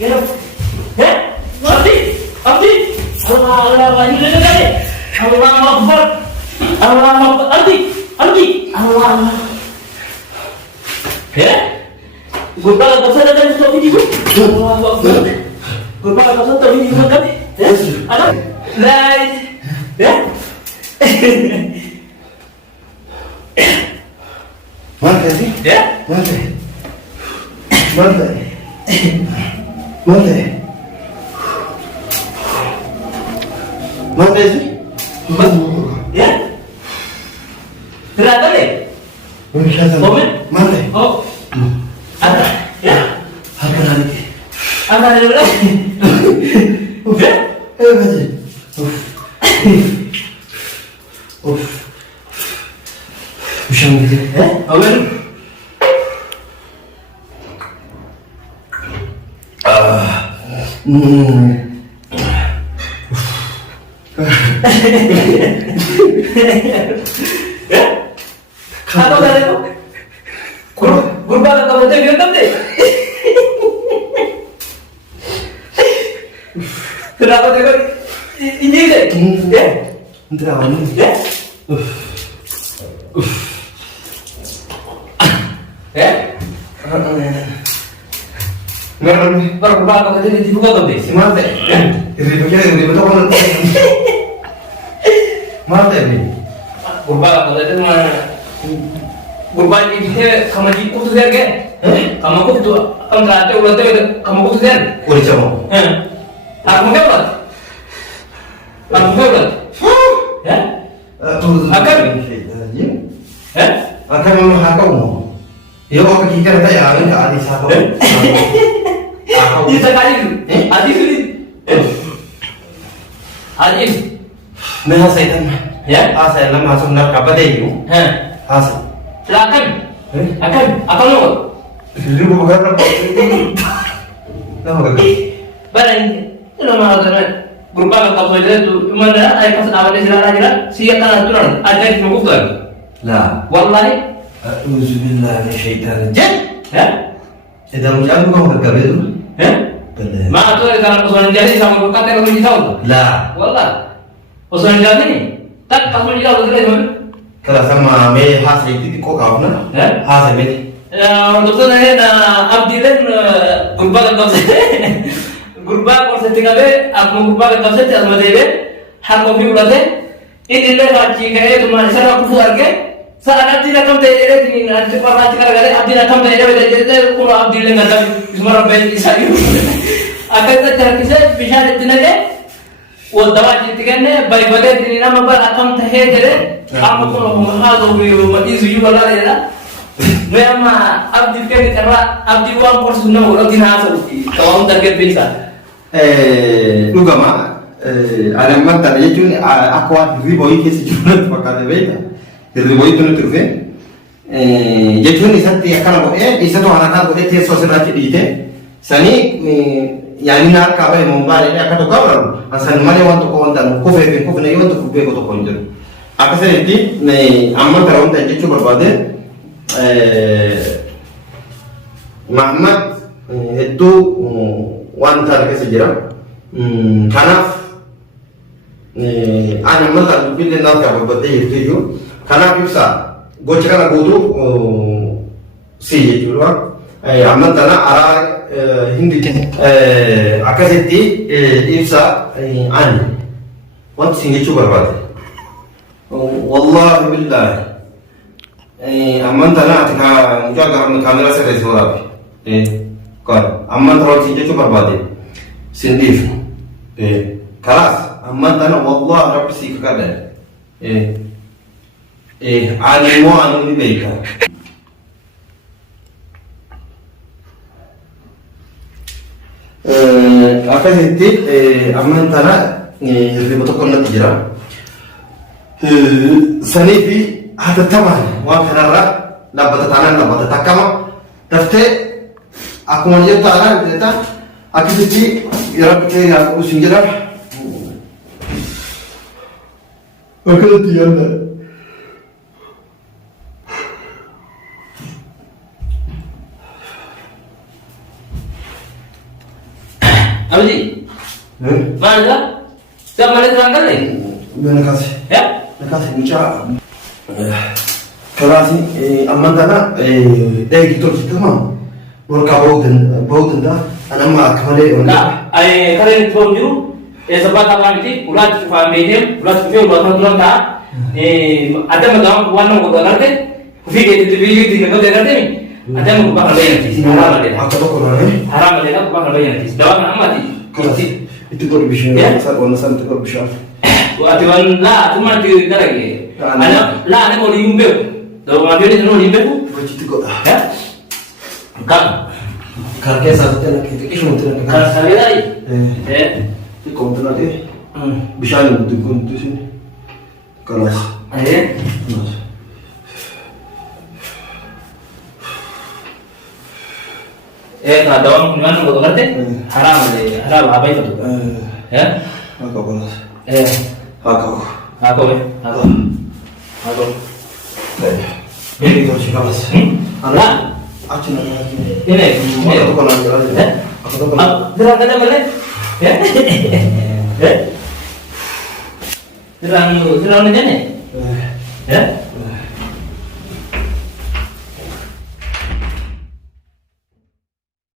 Ya. Abdi. Abdi. Allah ini lagi. Allah Akbar. Allah Akbar. Abdi. Abdi. Allah. Ya. Gurba kasar ada di sini juga. Allah Akbar. Gurba kasar tadi juga kan? Ya. Ada. Lain. Ya. Mana sih? Ya. Mana? Mana? Mana? Mana sih? Ya. Berapa deh? Momen? Mana? Oh. Ada. Ya. Apa lagi? Ada dulu lagi. Ya. Baji. Uşağım dedi. Ya. Momen. Ya. Kalau dari itu, gurba kalau itu biar nanti. Kenapa dia ini deh? Ya. Nanti awalnya. Ya. Ya. Nggak nih. Gurba kalau itu dibuka nanti. Marte. Ini betul kan? Marte nih. Gurba kalau itu mah gurba ini dia kamu di kutu dia kan? Kamu kutu, kamu kerja ulat itu kamu kutu dia. Udah coba. Aku nggak ulat. Kamu nggak ulat. Ya? Akan? Ya? Akan memang hakau. Yo kok kita kata ya kan ada satu. Ini sekali dulu. Adil ini. Adil. Nah setan. Ya? Saya nama masuk nak apa deh you? Asal. Silakan. Akan mau. Jadi bukan apa? Nama gak? Barang itu nama orang gurba kalau itu mana ayat pasal awal ini silakan siapa tanah turun ada di muka. Lah. Wallahi. Auzubillah min syaitan. Ya? Idah macam kau gak betul? Ya? Betul. Mak tu dalam persoalan jadi sama berkata kalau kita tahu. Lah. Wallah. Persoalan jadi ni tak kalau kita tahu kita mana? Kalau sama me hasil itu kok kau na? Ya? Hasil me. Doktor ni na abdi dan gurba kalau saya gurba kalau saya tinggal be, aku gurba kalau saya tinggal mana be, hal mobil udah deh. Ini dia lagi kayak tu mana saya aku keluar ke? Saat abdi nak kamu tanya ni, nanti pernah cakap kali abdi nak kamu tanya jadi kalau abdi lengan dah, semua orang bisa itu. Akan terjadi bisa ditanya deh. वो दवा जितने ने बड़े बड़े दिन ना मगर अकम थे जरे आप को महा तो भी मती सुई वाला है ना मैं हम अब दिल के करवा अब दीवार पर सुनना हो रहा दिन आ सकती तो हम target bisa Luga ma ada mata ya cun aku ribo ini sejumlah pakai beda ribo itu nanti kan ya cun isati akan apa isatu anak aku itu sosial di itu sani yani na kabe mumbare ne akato kabra asan mane wanto ko wonta ko fe ko ne wanto ko be ko to ko ndir akase ti ne amma tara wonta je chuba bade Muhammad itu wanta ke sejira kanaf ana mata bille na ka bade itu yo kanaf bisa gochkana godu si jurwa amma tana ara hindi akaseti ifsa ani want singe chubar bate wallahi billahi amman tana atika mujaga हम kamera se rezo rabi kar amman tana singe chubar bate sindif kalas amman tana wallahi rabbi sik kada ani mo anu ni beika akaseti amman tana riboto konna tijira sanifi hata taman wa kanara labata tanan labata takama dafte aku manje taran deta akaseti yarabte aku singira akaseti yalla Apa sih? Mana? Siapa mana terangkan ni? Nakasi. Ya? Nakasi mucha. Kalasi amantana gitu kita mah. Mereka baut dah. Anak mak kembali. Nah, kalian tuan ju, sebab apa ini? Ulat family, ulat family ulat tuan tak. Ada macam warna ulat ngerti? Video itu kita ngerti ni. Ada macam apa yang nanti? Haram ada. Aku tahu korang Haram ada apa apa yang nanti? Dalam nama mati. Kalasi itu kau bisa. Wanasan itu kau bisa. Waktu lah, cuma tu lagi. Ada lah, ada mau limbah. Tahu macam ni semua limbah tu? Begitu kau. Ya? Kan? Karya satu tenak itu kisah untuk tenak. Kan sekali lagi. Itu kau tenak deh. Bisa ni untuk kau tu sini. Kalas. Nah, dalam mana kau ngerti? Haram ada, haram apa itu? Ya? Aku kalas. Aku. Ini kau sih kalas. Anak. Aku nak. Ini. Aku kau nak jalan. Aku tahu kau. Terang kata mana? Ya? Terang aja ni. Ya?